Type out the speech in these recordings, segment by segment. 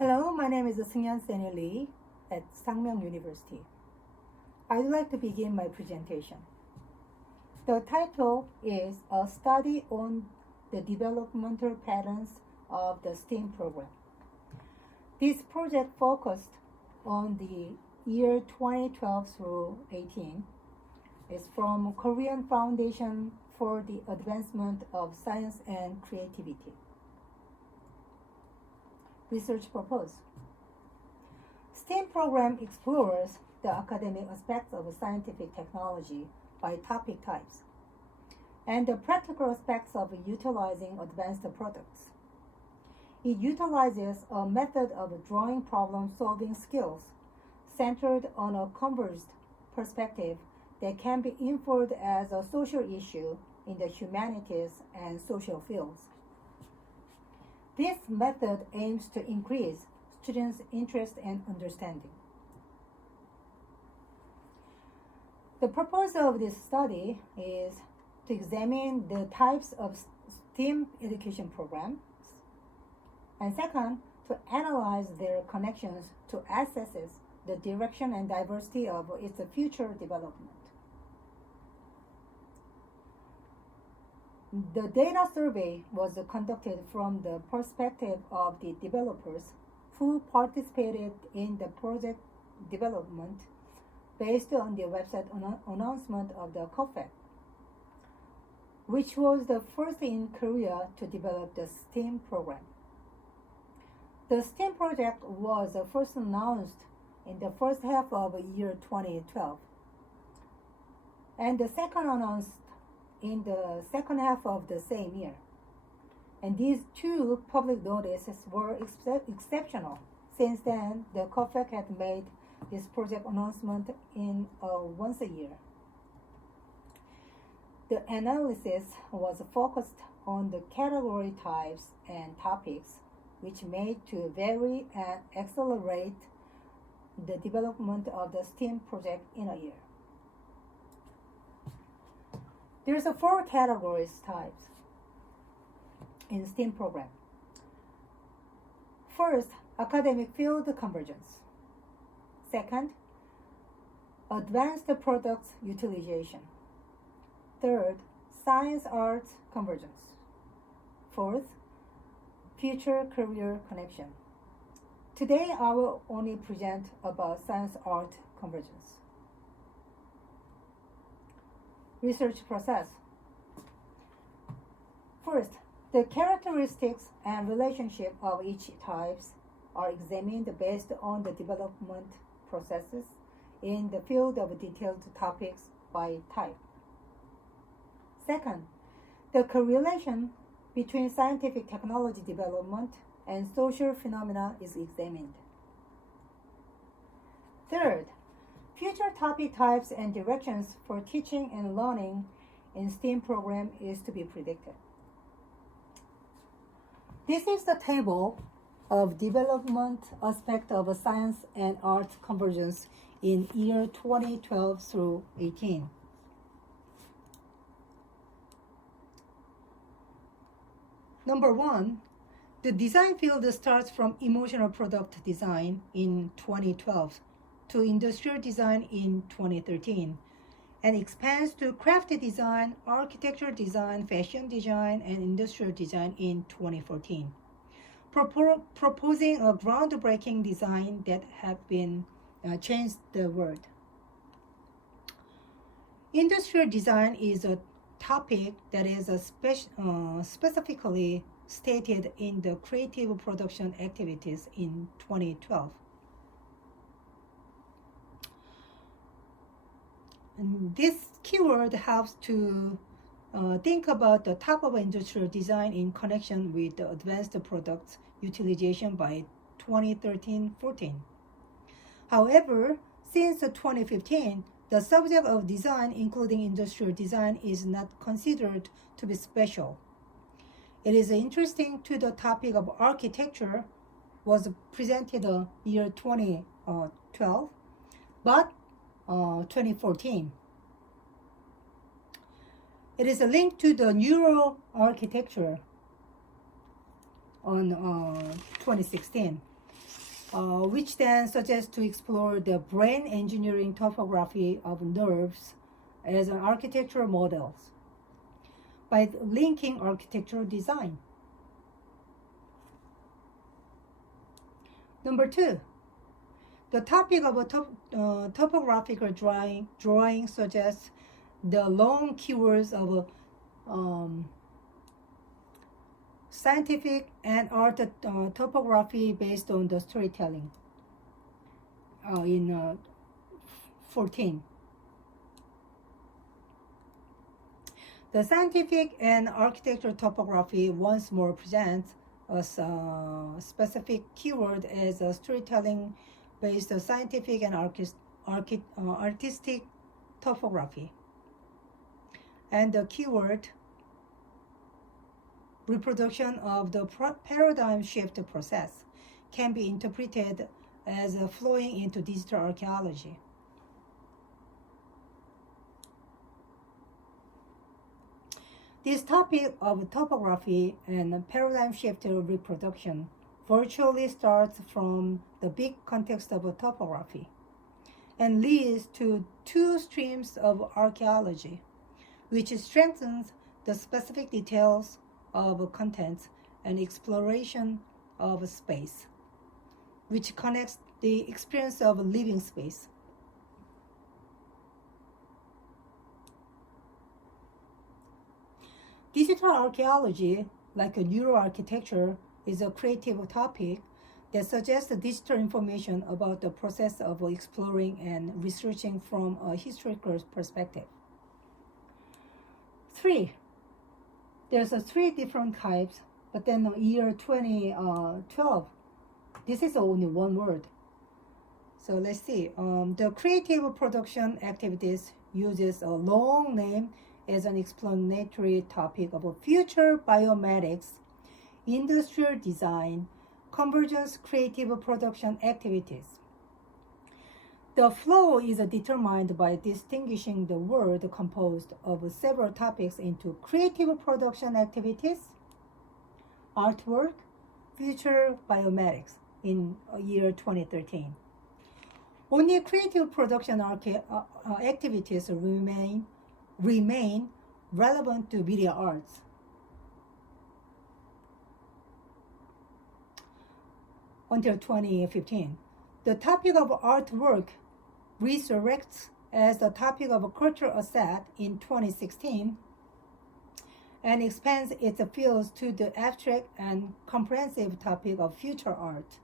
Hello, my name is Seungyon-Seny at Sangmyeong University. I'd like to begin my presentation. The title is A Study on the Developmental Patterns of the STEAM Program. This project focused on the year 2012 through 18. It's from Korean Foundation for the Advancement of Science and Creativity. Research purpose. STEAM program explores the academic aspects of scientific technology by topic types and the practical aspects of utilizing advanced products. It utilizes a method of drawing problem-solving skills centered on a converged perspective that can be inferred as a social issue in the humanities and social fields. This method aims to increase students' interest and understanding. The purpose of this study is to examine the types of STEAM education programs, and second, to analyze their connections to assess the direction and diversity of its future development. The data survey was conducted from the perspective of the developers who participated in the project development based on the website announcement of the COFEC, which was the first in Korea to develop the STEAM program. The STEAM project was first announced in the first half of year 2012, and the second announced in the second half of the same year. And these two public notices were exceptional. Since then, the COFEC had made this project announcement in once a year. The analysis was focused on the category types and topics which made to vary and accelerate the development of the STEAM project in a year. There's four categories types in STEAM program. First, academic field convergence. Second, advanced products utilization. Third, science arts convergence. Fourth, future career connection. Today, I will only present about science art convergence. Research process. First, the characteristics and relationship of each types are examined based on the development processes in the field of detailed topics by type. Second, the correlation between scientific technology development and social phenomena is examined. Third, future topic types and directions for teaching and learning in STEAM program is to be predicted. This is the table of development aspect of science and art convergence in year 2012 through 18. Number one, the design field starts from emotional product design in 2012 to industrial design in 2013 and expands to craft design, architecture design, fashion design, and industrial design in 2014, proposing a groundbreaking design that have been changed the world. Industrial design is a topic that is specifically stated in the creative production activities in 2012. And this keyword helps to think about the top of industrial design in connection with the advanced products utilization by 2013-14. However, since 2015, the subject of design, including industrial design, is not considered to be special. It is interesting to the topic of architecture was presented year 2012, but 2014. It is a link to the neural architecture on 2016. which then suggests to explore the brain engineering topography of nerves as an architectural model by linking architectural design. Number 2, the topic of a topographical drawing suggests the long keywords of scientific and art topography based on the storytelling in 14. The scientific and architectural topography once more presents a specific keyword as a storytelling based on scientific and artistic topography. And the keyword reproduction of the paradigm shift process can be interpreted as flowing into digital archaeology. This topic of topography and paradigm shift reproduction virtually starts from the big context of topography and leads to two streams of archaeology, which strengthens the specific details of contents and exploration of space, which connects the experience of living space. Digital archaeology, like a neuroarchitecture, is a creative topic that suggests digital information about the process of exploring and researching from a historical perspective. 3. There's 3 different types, but then in year 2012, this is only one word. So let's see. The creative production activities uses a long name as an explanatory topic of future biomedics, industrial design, convergence creative production activities. The flow is determined by distinguishing the word composed of several topics into creative production activities, artwork, future biomedics in year 2013. Only creative production activities remain relevant to media arts. Until 2015. The topic of artwork resurrects as the topic of cultural asset in 2016 and expands its fields to the abstract and comprehensive topic of future art.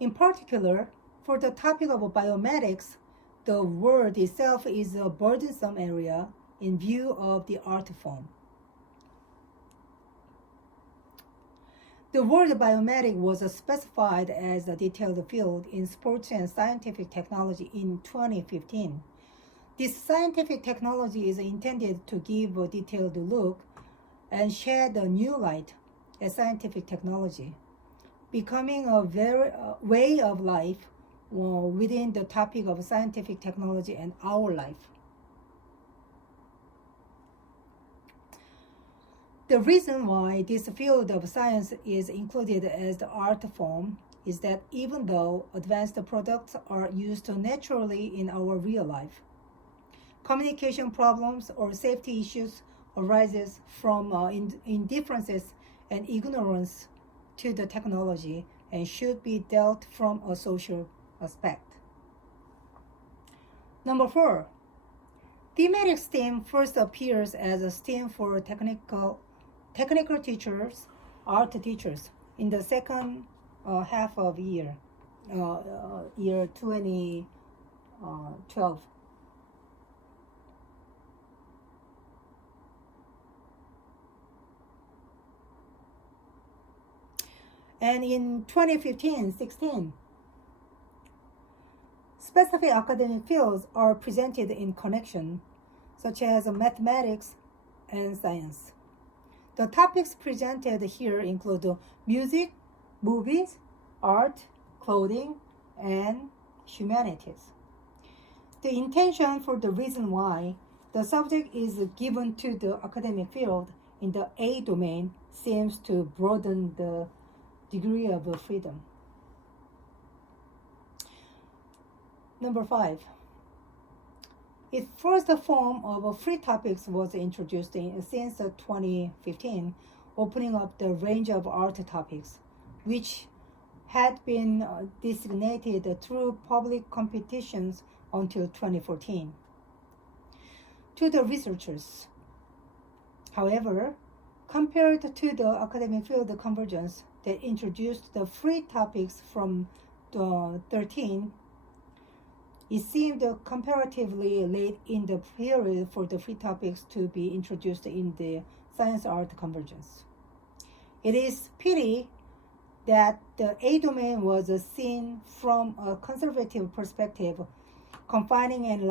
In particular, for the topic of biomedics, the word itself is a burdensome area in view of the art form. The word biomedic was specified as a detailed field in sports and scientific technology in 2015. This scientific technology is intended to give a detailed look and shed a new light at scientific technology, becoming a way of life within the topic of scientific technology and our life. The reason why this field of science is included as the art form is that even though advanced products are used naturally in our real life, communication problems or safety issues arises from indifferences and ignorance to the technology and should be dealt from a social aspect. Number 4, thematic STEM first appears as a STEM for technical teachers, art teachers, in the second half of year 2012. And in 2015-16, specific academic fields are presented in connection, such as mathematics and science. The topics presented here include music, movies, art, clothing, and humanities. The intention for the reason why the subject is given to the academic field in the A domain seems to broaden the degree of freedom. Number 5. Its first form of free topics was introduced since 2015, opening up the range of art topics, which had been designated through public competitions until 2014. To the researchers, however, compared to the academic field convergence that introduced the free topics from 2013, it seemed comparatively late in the period for the free topics to be introduced in the science-art convergence. It is pity that the A domain was seen from a conservative perspective, confining and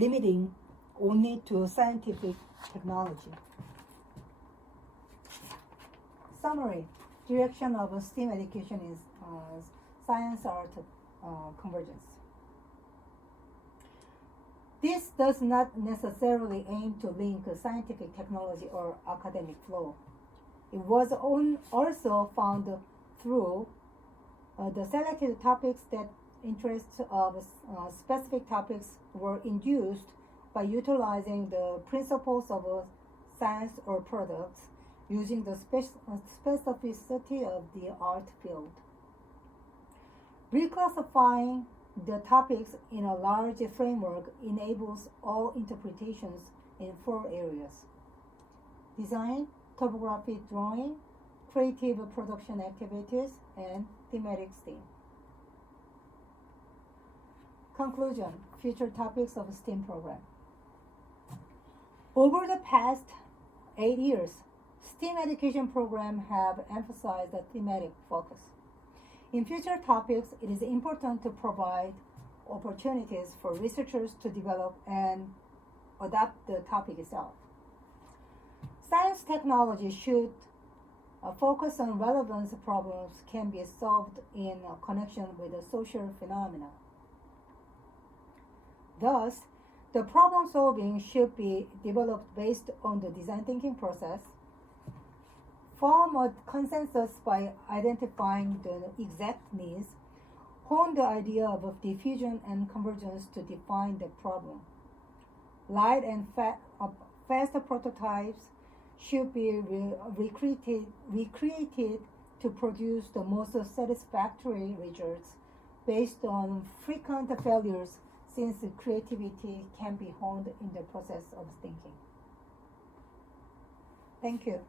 limiting only to scientific technology. Summary: direction of STEAM education is science-art convergence. This does not necessarily aim to link scientific technology or academic flow. It was also found through the selected topics that interests of specific topics were induced by utilizing the principles of science or products using the specificity of the art field. Reclassifying the topics in a large framework enables all interpretations in 4 areas: design, topography drawing, creative production activities, and thematic STEAM. Conclusion: future topics of STEAM program. Over the past 8 years, STEAM education programs have emphasized the thematic focus. In future topics, it is important to provide opportunities for researchers to develop and adapt the topic itself. Science technology should focus on relevance problems can be solved in connection with the social phenomena. Thus, the problem solving should be developed based on the design thinking process, form a consensus by identifying the exact needs, hone the idea of diffusion and convergence to define the problem. Light and fast prototypes should be recreated to produce the most satisfactory results based on frequent failures, since creativity can be honed in the process of thinking. Thank you.